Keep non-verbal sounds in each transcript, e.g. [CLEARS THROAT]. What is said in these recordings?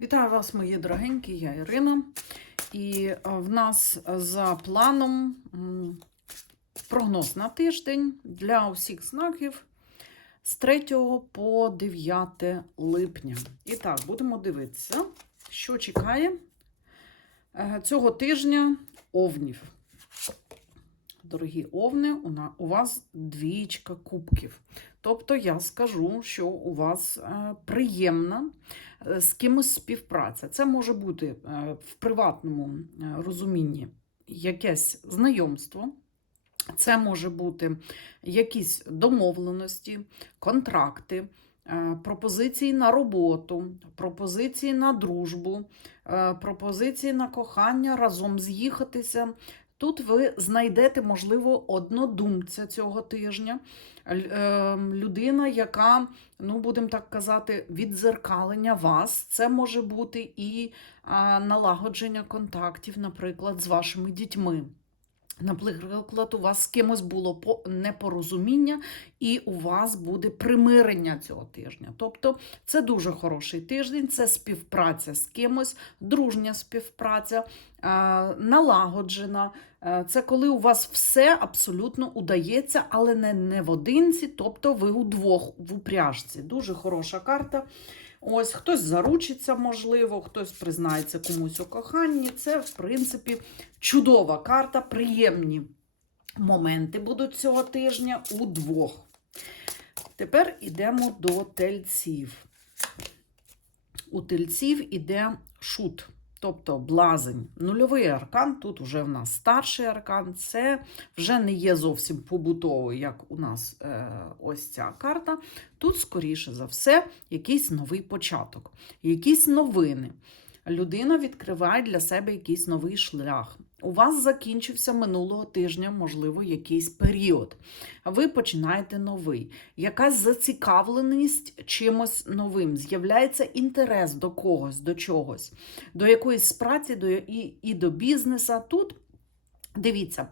Вітаю вас, мої дорогенькі, я Ірина. І е, в нас за планом прогноз на тиждень для усіх знаків з 3 по 9 липня. І так, будемо дивитися, що чекає е, цього тижня овнів. Дорогі овни, у вас двічка кубків. Тобто я скажу, що у вас е, приємна е, з кимось співпраця. Це може бути е, в приватному розумінні якесь знайомство. Це може бути якісь домовленості, контракти, пропозиції на роботу, пропозиції на дружбу, пропозиції на кохання, разом з'їхатися. Тут ви знайдете, можливо, однодумця цього тижня. Е, Людина, яка, ну, будемо так казати, відзеркалення вас. Це може бути і налагодження контактів, наприклад, з вашими дітьми. Наприклад, у вас з кимось було по- непорозуміння, і у вас буде примирення цього тижня. Тобто це дуже хороший тиждень, це співпраця з кимось, дружня співпраця, налагоджена. Е, Це коли у вас все абсолютно удається, але не, не в одинці, тобто ви удвох в упряжці. Дуже хороша карта. Ось хтось заручиться, можливо, хтось признається комусь у коханні. Це, в принципі, чудова карта, приємні моменти будуть цього тижня удвох. Тепер йдемо до тельців. У тельців іде шут, тобто блазень. Нульовий аркан, тут вже в нас старший аркан, це вже не є зовсім побутовий, як у нас е, ось ця карта. Тут, скоріше за все, якийсь новий початок, якісь новини. Людина відкриває для себе якийсь новий шлях. У вас закінчився минулого тижня, можливо, якийсь період. Ви починаєте новий. Якась зацікавленість чимось новим. З'являється інтерес до когось, до чогось, до якоїсь праці до, і, і до бізнеса. Тут Дивіться,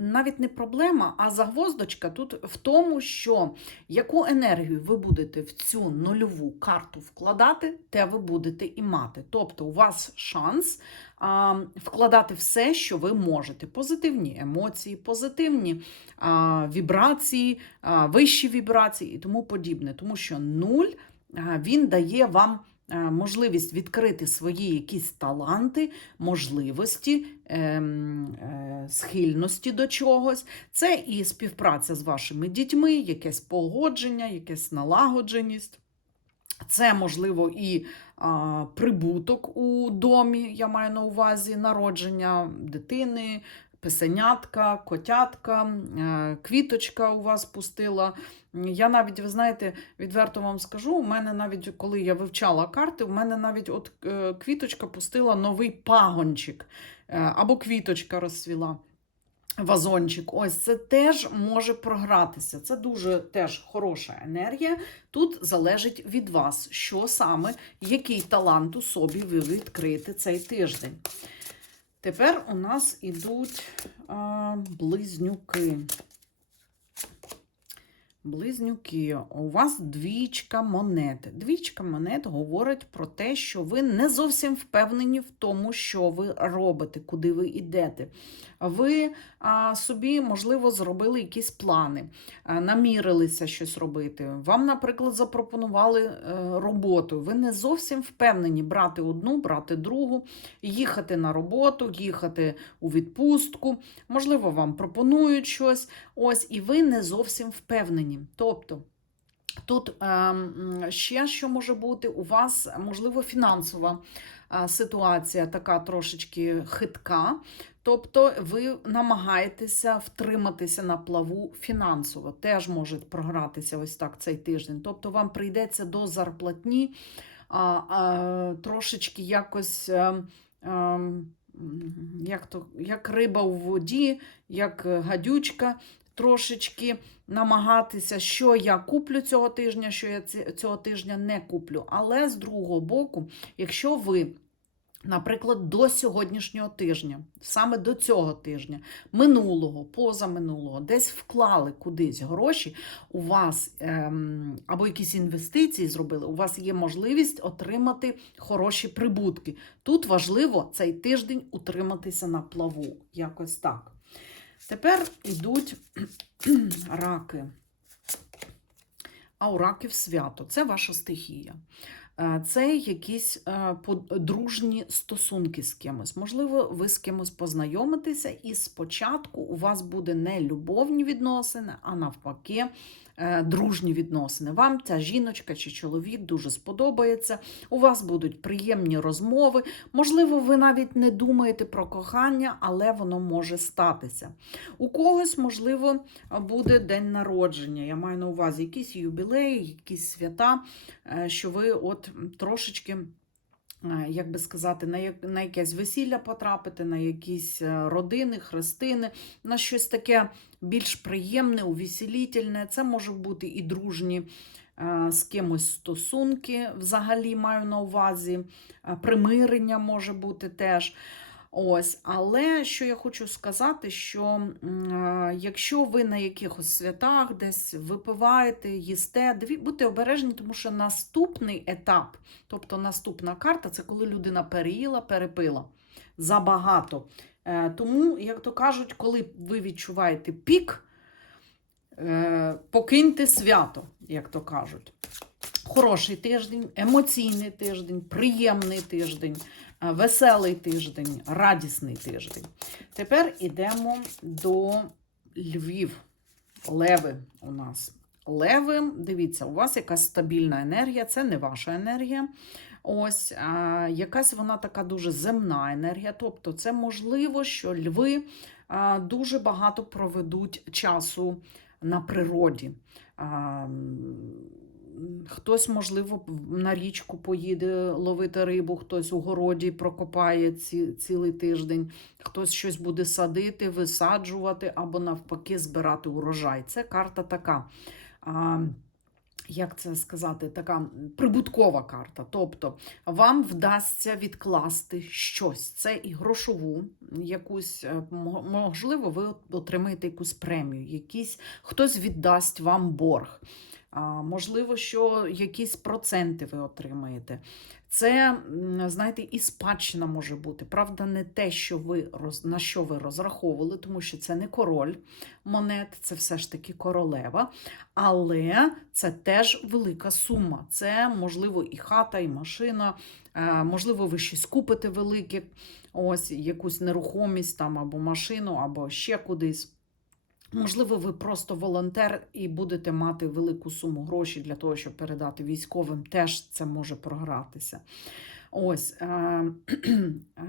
навіть не проблема, а загвоздочка тут в тому, що яку енергію ви будете в цю нульову карту вкладати, те ви будете і мати. Тобто у вас шанс вкладати все, що ви можете. Позитивні емоції, позитивні вібрації, вищі вібрації і тому подібне. Тому що нуль він дає вам можливість відкрити свої якісь таланти, можливості, ем, е, схильності до чогось. Це і співпраця з вашими дітьми, якесь погодження, якась налагодженість. Це, можливо, і а, прибуток у домі, я маю на увазі народження дитини, писенятка, котятка, е, квіточка у вас пустила. Я навіть, ви знаєте, відверто вам скажу, у мене навіть, коли я вивчала карти, у мене навіть от е, квіточка пустила новий пагончик е, або квіточка розсвіла. Вазончик, ось це теж може програтися. Це дуже теж хороша енергія. Тут залежить від вас, що саме, який талант у собі ви відкриєте цей тиждень. Тепер у нас ідуть а, близнюки. Близнюки, у вас двічка монет. Двічка монет говорить про те, що ви не зовсім впевнені в тому, що ви робите, куди ви йдете. Ви а, собі, можливо, зробили якісь плани, а, намірилися щось робити. Вам, наприклад, запропонували е, роботу. Ви не зовсім впевнені брати одну, брати другу, їхати на роботу, їхати у відпустку. Можливо, вам пропонують щось. Ось, і ви не зовсім впевнені. Тобто. Тут ем, ще що може бути, у вас, можливо, фінансова е, ситуація така трошечки хитка. Тобто ви намагаєтеся втриматися на плаву фінансово. Теж може програтися ось так цей тиждень. Тобто вам прийдеться до зарплатні а, а, трошечки якось. ем, ем, як, то, як риба у воді, як гадючка, трошечки намагатися, що я куплю цього тижня, що я цього тижня не куплю. Але з другого боку, якщо ви Наприклад, до сьогоднішнього тижня, саме до цього тижня, минулого, позаминулого, десь вклали кудись гроші, у вас ем, або якісь інвестиції зробили, у вас є можливість отримати хороші прибутки. Тут важливо цей тиждень утриматися на плаву. Якось так. Тепер йдуть [CLEARS THROAT] раки. А у раків свято це ваша стихія. Е, Це якісь е, дружні стосунки з кимось. Можливо, ви з кимось познайомитеся, і спочатку у вас буде не любовні відносини, а навпаки, дружні відносини. Вам ця жіночка чи чоловік дуже сподобається. У вас будуть приємні розмови. Можливо, ви навіть не думаєте про кохання, але воно може статися. У когось, можливо, буде день народження. Я маю на увазі якісь юбілеї, якісь свята, е, що ви от трошечки. Е, Як би сказати, на, як, на якесь весілля потрапити, на якісь е, родини, хрестини, на щось таке більш приємне, увеселітельне. Це може бути і дружні е, з кимось стосунки, взагалі маю на увазі, примирення може бути теж. Ось, але що я хочу сказати, що е, якщо ви на якихось святах десь випиваєте, їсте, будьте обережні, тому що наступний етап, тобто наступна карта, це коли людина переїла, перепила забагато. Е, Тому, як то кажуть, коли ви відчуваєте пік, е, покиньте свято, як то кажуть. Хороший тиждень, емоційний тиждень, приємний тиждень, веселий тиждень, радісний тиждень. Тепер йдемо до Львів. Леви у нас. Леви, дивіться, у вас якась стабільна енергія, це не ваша енергія. Ось а, якась вона така дуже земна енергія. Тобто, це можливо, що льви а, дуже багато проведуть часу на природі. А, Хтось, можливо, на річку поїде ловити рибу, хтось у городі прокопає ці, цілий тиждень, хтось щось буде садити, висаджувати або навпаки збирати урожай. Це карта така. А, як це сказати, така прибуткова карта. Тобто вам вдасться відкласти щось. Це і грошову, якусь, е, можливо, ви отримаєте якусь премію, якісь, хтось віддасть вам борг. Можливо, що якісь проценти ви отримаєте. Це, знаєте, і спадщина може бути. Правда, не те, що ви на що ви розраховували, тому що це не король монет, це все ж таки королева. Але це теж велика сума. Це, можливо, і хата, і машина. Е, Можливо, ви щось купите велике, ось якусь нерухомість там, або машину, або ще кудись. Можливо, ви просто волонтер і будете мати велику суму грошей для того, щоб передати військовим, теж це може програтися. Ось, е, е,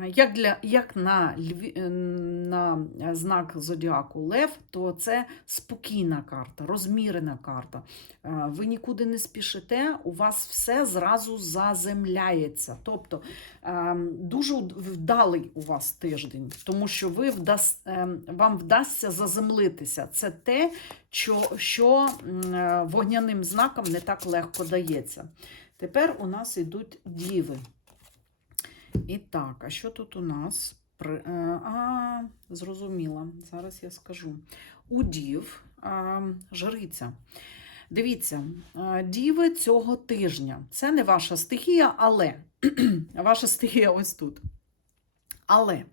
[CLEARS THROAT] як, для, як на, е, на знак зодіаку Лев, то це спокійна карта, розмірена карта. Е, Ви нікуди не спішите, у вас все зразу заземляється. Тобто е, дуже вдалий у вас тиждень, тому що ви вдас, е, вам вдасться заземлитися. Це те, що, що е, вогняним знаком не так легко дається. Тепер у нас йдуть діви. І так, а що тут у нас? Е, А, зрозуміла. Зараз я скажу. У дів а, жриця. Дивіться, діви цього тижня. Це не ваша стихія, але [CLEARS THROAT] ваша стихія ось тут. Але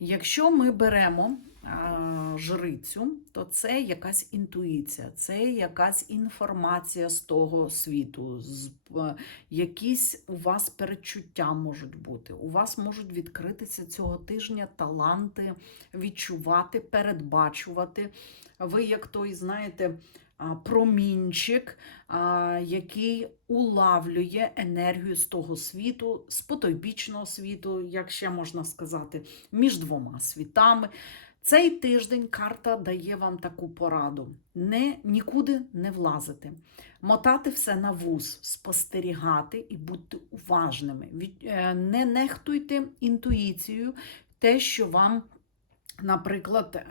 якщо ми беремо жрицю, то це якась інтуїція, це якась інформація з того світу, з, е, якісь у вас передчуття можуть бути. У вас можуть відкритися цього тижня таланти, відчувати, передбачувати. Ви, як той, знаєте, промінчик, який улавлює енергію з того світу, з потойбічного світу, як ще можна сказати, між двома світами. Цей тиждень карта дає вам таку пораду: не, нікуди не влазити, мотати все на вуз, спостерігати і бути уважними. Е, не нехтуйте інтуїцією, те, що вам Наприклад, е,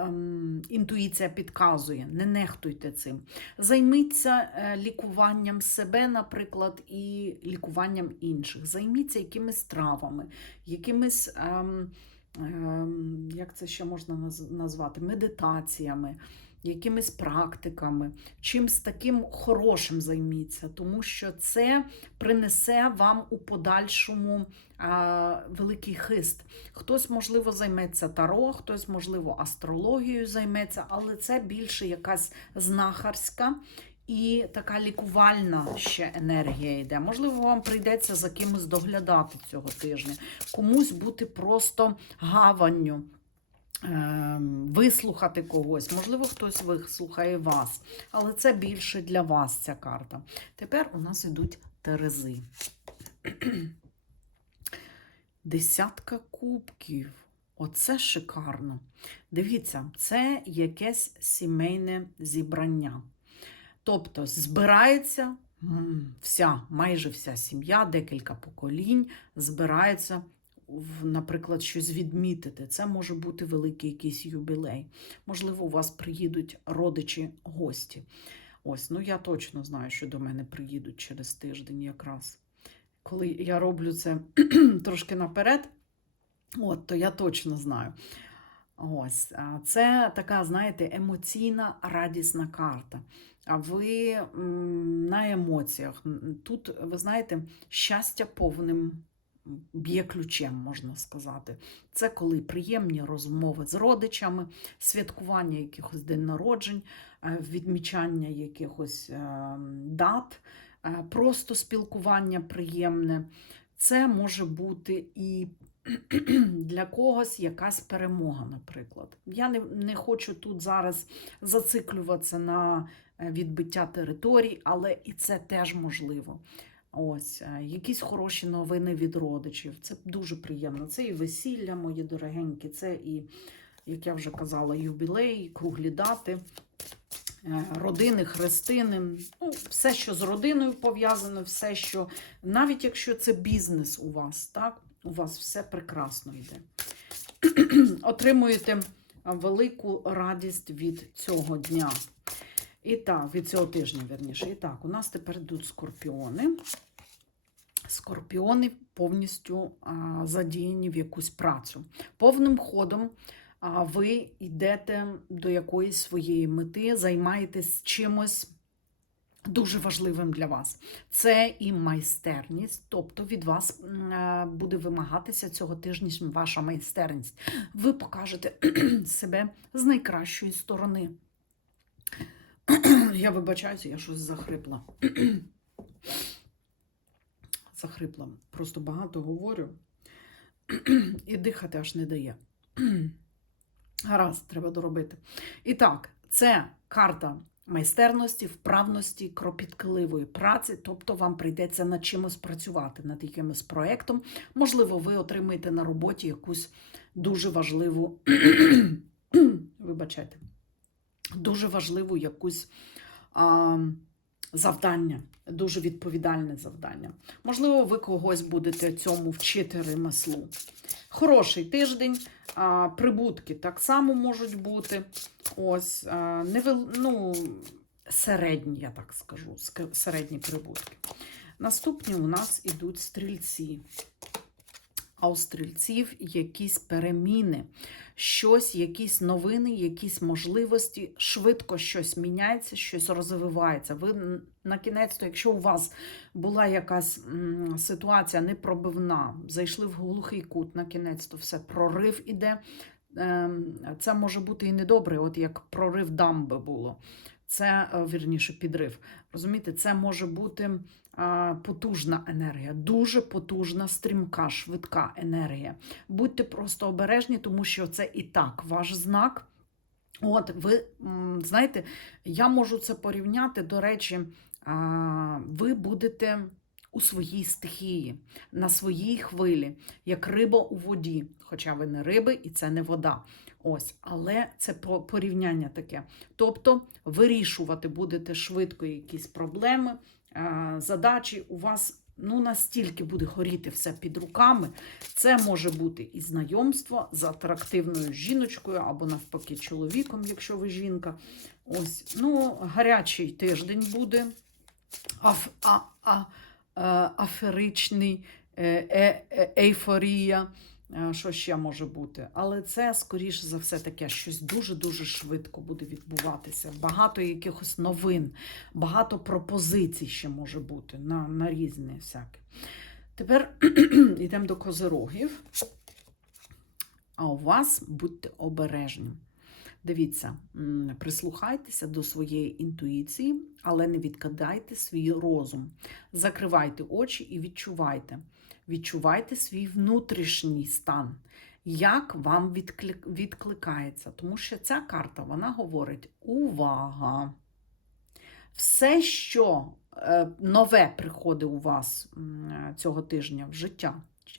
ем, інтуїція підказує, не нехтуйте цим. Займіться е, лікуванням себе, наприклад, і лікуванням інших. Займіться якимись травами, якимись, ем, ем, як це ще можна наз- назвати, медитаціями, якимись практиками. Чимсь таким хорошим займіться, тому що це принесе вам у подальшому а, великий хист. Хтось, можливо, займеться таро, хтось, можливо, астрологією займеться, але це більше якась знахарська і така лікувальна ще енергія йде. Можливо, вам прийдеться за кимось доглядати цього тижня, комусь бути просто гаванню. Ем, Вислухати когось, можливо, хтось вислухає вас, але це більше для вас ця карта. Тепер у нас ідуть терези. [CLEARS THROAT] Десятка кубків. Оце шикарно. Дивіться, це якесь сімейне зібрання. Тобто збирається вся, майже вся сім'я, декілька поколінь збирається, наприклад, щось відмітити. Це може бути великий якийсь юбілей. Можливо, у вас приїдуть родичі гості. Ось, ну я точно знаю, що до мене приїдуть через тиждень якраз. Коли я роблю це [CLEARS THROAT] трошки наперед, от, то я точно знаю. Ось, це така, знаєте, емоційна радісна карта. А ви на емоціях. Тут, ви знаєте, щастя повним б'є ключем, можна сказати. Це коли приємні розмови з родичами, святкування якихось день народжень, е, відмічання якихось е, дат, е, просто спілкування приємне. Це може бути і [CLEARS THROAT] для когось якась перемога, наприклад. Я не, не хочу тут зараз зациклюватися на відбиття територій, але і це теж можливо. Ось, е, якісь хороші новини від родичів. Це дуже приємно. Це і весілля, мої дорогенькі, це і, як я вже казала, юбілей, круглі дати, е, родини, хрестини. Ну, все, що з родиною пов'язано, все, що навіть якщо це бізнес у вас, так, у вас все прекрасно йде. [CLEARS THROAT] Отримуєте велику радість від цього дня. І так, від цього тижня, верніше. І так, у нас тепер йдуть скорпіони. Скорпіони повністю а, задіяні в якусь працю. Повним ходом а, ви йдете до якоїсь своєї мети, займаєтесь чимось дуже важливим для вас. Це і майстерність, тобто від вас буде вимагатися цього тижня ваша майстерність. Ви покажете [CLEARS THROAT] себе з найкращої сторони. Я вибачаюся, я щось захрипла. [CLEARS THROAT] Захрипла. Просто багато говорю і дихати аж не дає. [CLEARS THROAT] Гаразд, треба доробити. І так, це карта майстерності, вправності, кропіткливої праці, тобто вам прийдеться над чимось працювати, над якимось проєктом. Можливо, ви отримаєте на роботі якусь дуже важливу, [CLEARS THROAT] вибачайте, дуже важливу якусь завдання, дуже відповідальне завдання. Можливо, ви когось будете цьому вчити ремеслу. Хороший тиждень, прибутки так само можуть бути. Ось, невел... ну, середні, я так скажу, середні прибутки. Наступні у нас ідуть стрільці. А у стрільців якісь переміни, щось, якісь новини, якісь можливості, швидко щось міняється, щось розвивається. Ви на кінець, то якщо у вас була якась ситуація непробивна, зайшли в глухий кут, на кінець, то все прорив іде. Ем, Це може бути і недобре, от як прорив дамби було. Це е, вірніше підрив. Розумієте, це може бути потужна енергія, дуже потужна, стрімка, швидка енергія. Будьте просто обережні, тому що це і так ваш знак. От, ви знаєте, я можу це порівняти. До речі, ви будете у своїй стихії, на своїй хвилі, як риба у воді. Хоча ви не риби і це не вода. Ось, але це по- порівняння таке. Тобто вирішувати будете швидко якісь проблеми, задачі. У вас ну, настільки буде горіти все під руками. Це може бути і знайомство з атрактивною жіночкою, або навпаки, чоловіком, якщо ви жінка. Ось, ну, гарячий тиждень буде. Аф, а, а, е, аферичний, е, е, е, ейфорія. Е, Що ще може бути? Але це, скоріше за все, таке щось дуже-дуже швидко буде відбуватися. Багато якихось новин, багато пропозицій ще може бути на, на різні всякі. Тепер [CLEARS THROAT] йдемо до козирогів. А у вас будьте обережні. Дивіться, прислухайтеся до своєї інтуїції, але не відкидайте свій розум. Закривайте очі і відчувайте. Відчувайте свій внутрішній стан, як вам відкликається. Тому що ця карта вона говорить: увага! Все, що е, нове приходить у вас цього тижня в життя,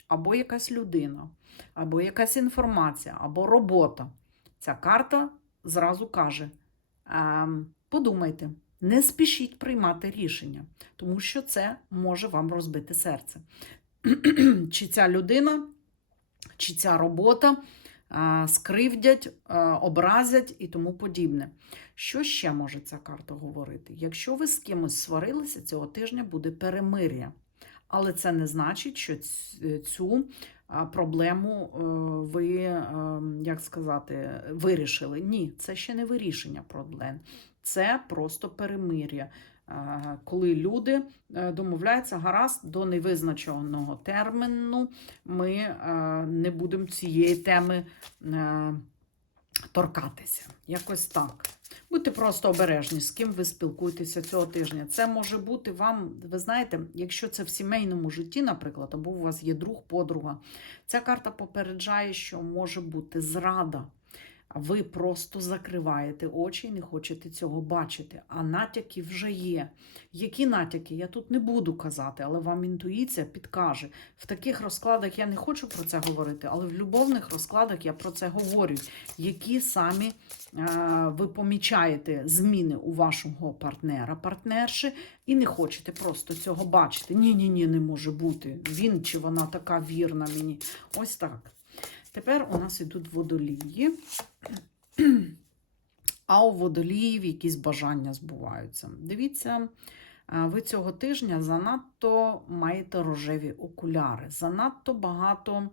або якась людина, або якась інформація, або робота. Ця карта зразу каже: ем, подумайте, не спішіть приймати рішення, тому що це може вам розбити серце. [CLEARS THROAT] чи ця людина, чи ця робота скривдять, образять і тому подібне. Що ще може ця карта говорити? Якщо ви з кимось сварилися, цього тижня буде перемир'я. Але це не значить, що цю проблему е, ви, е, як сказати, вирішили. Ні, це ще не вирішення проблем. Це просто перемир'я. Е, Коли люди е, домовляються гаразд до невизначеного терміну, ми е, не будемо цієї теми торкатися. Якось так. Будьте просто обережні, з ким ви спілкуєтеся цього тижня. Це може бути вам, ви знаєте, якщо це в сімейному житті, наприклад, або у вас є друг, подруга, ця карта попереджає, що може бути зрада. Ви просто закриваєте очі і не хочете цього бачити. А натяки вже є. Які натяки? Я тут не буду казати, але вам інтуїція підкаже. В таких розкладах я не хочу про це говорити, але в любовних розкладах я про це говорю. Які самі е, ви помічаєте зміни у вашого партнера, партнерші, і не хочете просто цього бачити. Ні, ні, ні, не може бути. Він чи вона така вірна мені. Ось так. Тепер у нас йдуть водолії. А у водоліїв якісь бажання збуваються. Дивіться, ви цього тижня занадто маєте рожеві окуляри, занадто багато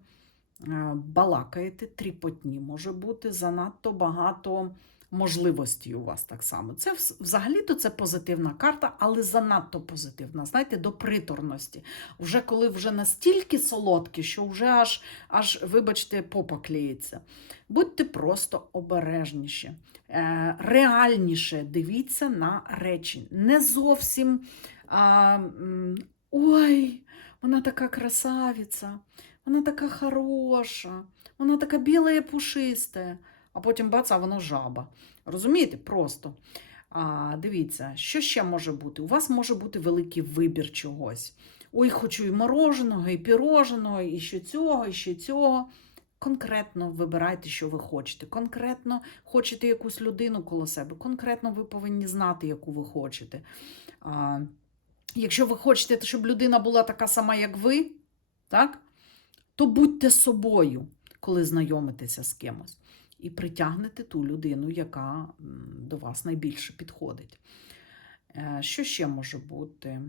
е, балакаєте, тріпотні може бути, занадто багато можливостей у вас так само. Це взагалі-то це позитивна карта, але занадто позитивна. Знаєте, до приторності. Вже коли вже настільки солодкі, що вже аж, аж вибачте, попа клеїться. Будьте просто обережніші, е, реальніше дивіться на речі. Не зовсім а, ой, вона така красавиця, вона така хороша, вона така біла і пушиста, а потім бац, а воно жаба. Розумієте? Просто. А, дивіться, що ще може бути? У вас може бути великий вибір чогось. Ой, хочу і мороженого, і піроженого, і ще цього, і ще цього. Конкретно вибирайте, що ви хочете. Конкретно хочете якусь людину коло себе. Конкретно ви повинні знати, яку ви хочете. А, якщо ви хочете, щоб людина була така сама, як ви, так? то будьте собою, коли знайомитеся з кимось. І притягнете ту людину, яка до вас найбільше підходить. Е, Що ще може бути?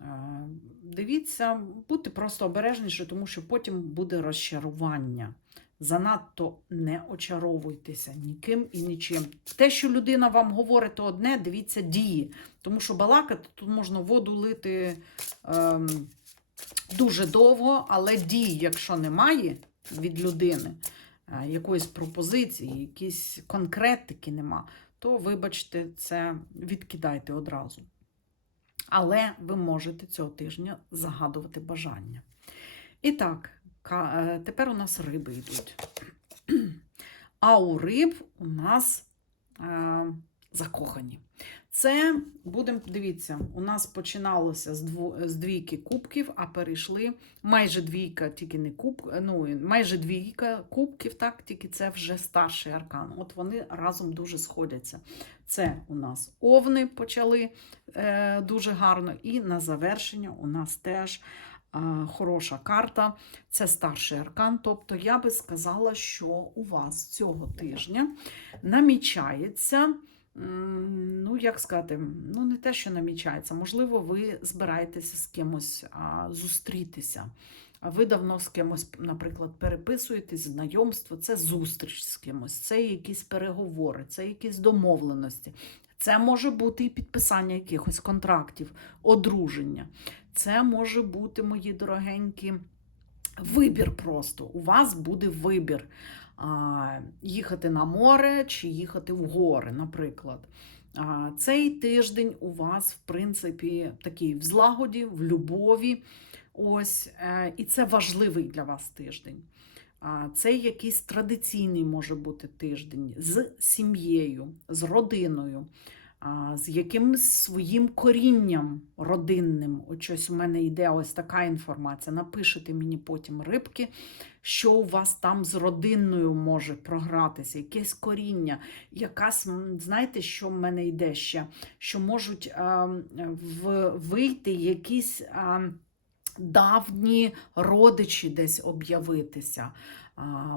Е, Дивіться, будьте просто обережніші, тому що потім буде розчарування. Занадто не очаровуйтеся ніким і нічим. Те, що людина вам говорить, то одне, дивіться дії. Тому що балакати тут можна воду лити ем, дуже довго, але дій, якщо немає від людини, якоїсь пропозиції, якісь конкретики нема, то, вибачте, це відкидайте одразу. Але ви можете цього тижня загадувати бажання. І так, е, тепер у нас риби йдуть. [CLEARS THROAT] А у риб у нас е, закохані. Це будемо дивіться, у нас починалося з дво, з двійки кубків, а перейшли майже двійка, тільки не куб, ну майже двійка кубків, так тільки це вже старший аркан. От вони разом дуже сходяться. Це у нас овни почали е, дуже гарно, і на завершення у нас теж е, хороша карта. Це старший аркан. Тобто я би сказала, що у вас цього тижня намічається. Ну, як сказати, ну не те, що намічається. Можливо, ви збираєтеся з кимось а, зустрітися. А ви давно з кимось, наприклад, переписуєтесь, знайомство, це зустріч з кимось, це якісь переговори, це якісь домовленості. Це може бути і підписання якихось контрактів, одруження. Це може бути, мої дорогенькі, вибір просто. У вас буде вибір їхати на море чи їхати в гори, наприклад. Цей тиждень у вас, в принципі, такий в злагоді, в любові. Ось, е, і це важливий для вас тиждень. Це якийсь традиційний може бути тиждень з сім'єю, з родиною, з якимось своїм корінням родинним. От щось у мене йде ось така інформація. Напишите мені потім рибки, що у вас там з родинною може програтися, якесь коріння, якась, знаєте, що в мене йде ще? Що можуть а, в, вийти якісь. А, давні родичі десь об'явитися.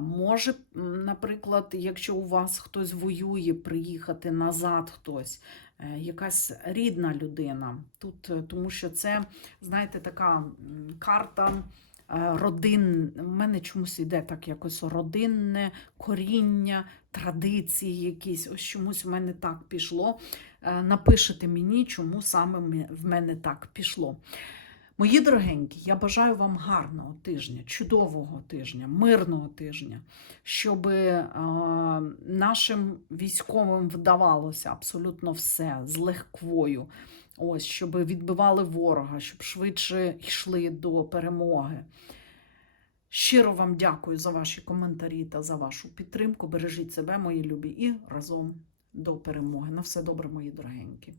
Може, наприклад, якщо у вас хтось воює, приїхати назад хтось, е, якась рідна людина. Тут, е, тому що це, знаєте, така карта родин. У мене чомусь йде так якось родинне коріння, традиції якісь. Ось чомусь в мене так пішло. Е, Напишите мені, чому саме в мене так пішло. Мої дорогенькі, я бажаю вам гарного тижня, чудового тижня, мирного тижня, щоб е, нашим військовим вдавалося абсолютно все з легквою. Ось, щоб відбивали ворога, щоб швидше йшли до перемоги. Щиро вам дякую за ваші коментарі та за вашу підтримку. Бережіть себе, мої любі, і разом до перемоги. На все добре, мої дорогенькі.